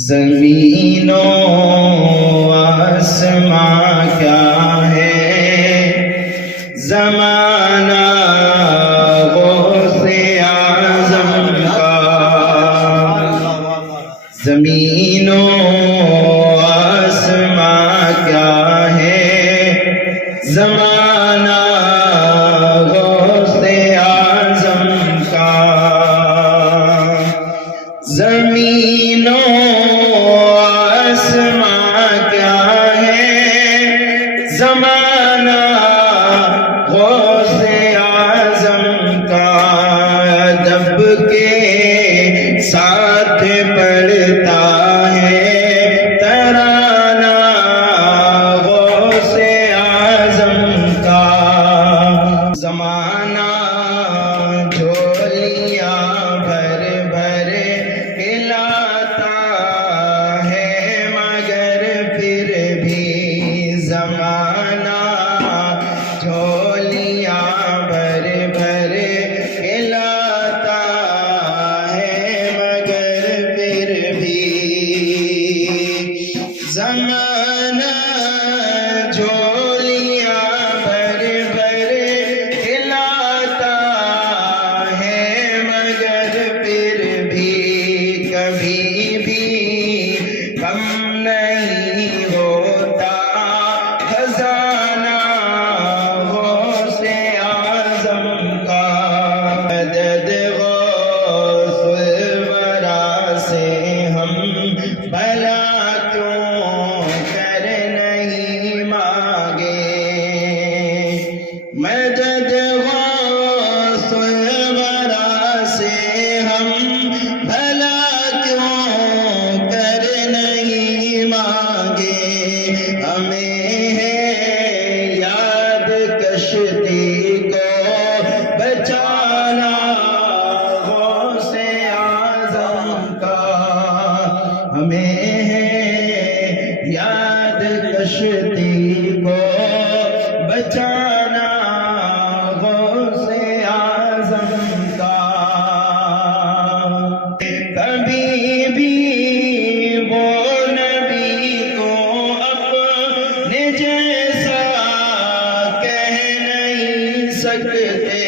زمین و آسمان کیا ہے، زمانہ غوث اعظم کا۔ زمین و آسمان کیا ہے، زمانہ غوث اعظم کا۔ زمین و آسمان کیا ہے، زمانہ غوث اعظم کا۔ دب کے ساتھ پڑھتا ہے ترانہ غوث اعظم کا۔ زمانہ جھولیاں بھر بھر کھلاتا ہے، مگر پھر بھی زمانہ جھولیاں بھر بھر کھلاتا ہے، مگر پھر بھی زمانہ جھولیاں بھر بھر کھلاتا ہے، مگر پھر بھی کبھی بھی کم نہیں ہوتا خزانہ غوث اعظم کا۔ مدد غوث الورا سے ہم بھلا کیوں کر نہیں مانگے، مدد غوث الورا سے ہم بھلا کیوں کر نہیں مانگے۔ ہمیں ہے یاد کشتی کو بچانا غوث اعظم کا، ہمیں ہے یاد کشتی کو بچانا غوث اعظم کا۔ کبھی بھی وہ نبی کو اپنے جیسا کہہ نہیں سکتے،